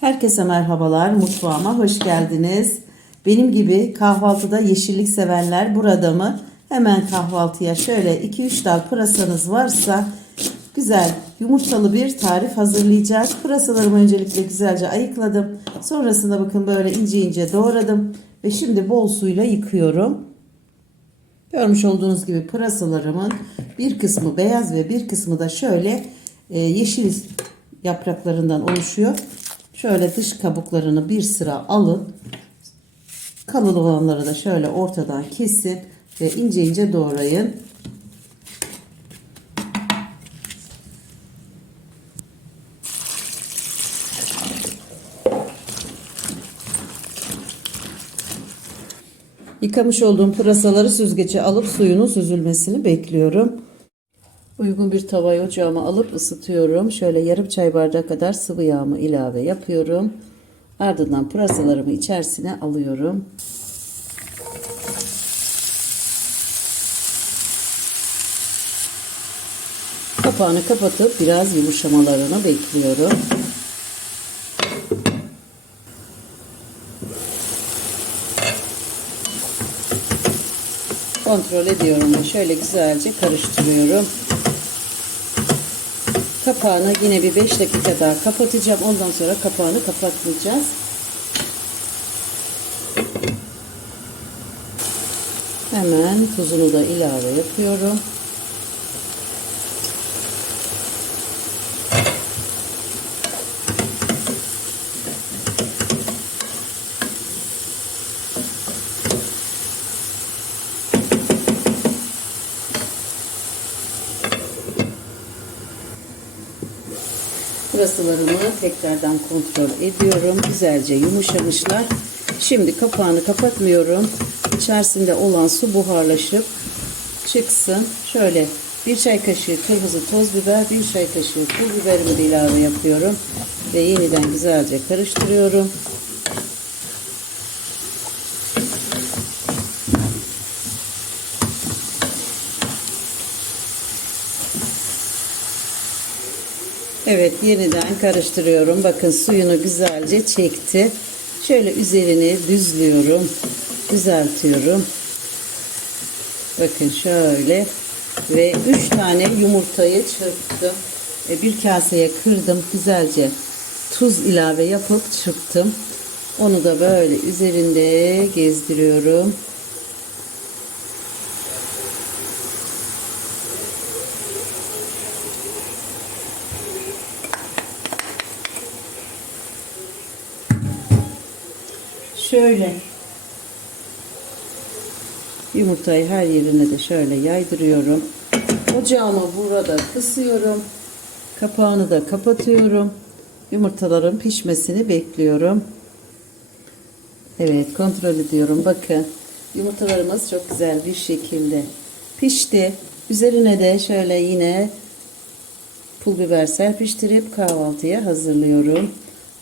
Herkese merhabalar, mutfağıma hoş geldiniz. Benim gibi kahvaltıda yeşillik sevenler burada mı? Hemen kahvaltıya şöyle 2-3 dal pırasanız varsa güzel yumurtalı bir tarif hazırlayacağız. Pırasalarımı öncelikle güzelce ayıkladım. Sonrasında bakın böyle ince ince doğradım. Ve şimdi bol suyla yıkıyorum. Görmüş olduğunuz gibi pırasalarımın bir kısmı beyaz ve bir kısmı da şöyle e, yeşil yapraklarından oluşuyor. Şöyle dış kabuklarını bir sıra alın. Kalın olanları da şöyle ortadan kesin ve ince ince doğrayın. Yıkamış olduğum pırasaları süzgece alıp suyunun süzülmesini bekliyorum. Uygun bir tavayı ocağıma alıp ısıtıyorum. Şöyle yarım çay bardağı kadar sıvı yağımı ilave yapıyorum. Ardından pırasalarımı içerisine alıyorum. Kapağını kapatıp biraz yumuşamalarını bekliyorum. Kontrol ediyorum ve şöyle güzelce karıştırıyorum. Kapağını yine bir 5 dakika daha kapatacağım. Ondan sonra kapağını kapatmayacağız. Hemen tuzunu da ilave yapıyorum. Pırasalarımı tekrardan kontrol ediyorum. Güzelce yumuşamışlar. Şimdi kapağını kapatmıyorum. İçerisinde olan su buharlaşıp çıksın. Şöyle bir çay kaşığı kırmızı toz biber, bir çay kaşığı pul biberimi de ilave yapıyorum. Ve yeniden güzelce karıştırıyorum. Evet yeniden karıştırıyorum. Bakın suyunu güzelce çekti. Şöyle üzerini düzlüyorum. Düzeltiyorum. Bakın şöyle. Ve 3 tane yumurtayı çırptım. E, bir kaseye kırdım. Güzelce tuz ilave yapıp çırptım. Onu da böyle üzerinde gezdiriyorum. Şöyle yumurtayı her yerine de şöyle yaydırıyorum. Ocağımı burada kısıyorum. Kapağını da kapatıyorum. Yumurtaların pişmesini bekliyorum. Evet kontrol ediyorum. Bakın yumurtalarımız çok güzel bir şekilde pişti. Üzerine de şöyle yine pul biber serpiştirip kahvaltıya hazırlıyorum.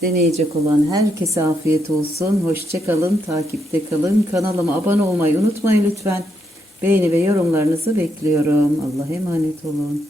Deneyecek olan herkese afiyet olsun. Hoşçakalın, takipte kalın. Kanalıma abone olmayı unutmayın lütfen. Beğeni ve yorumlarınızı bekliyorum. Allah'a emanet olun.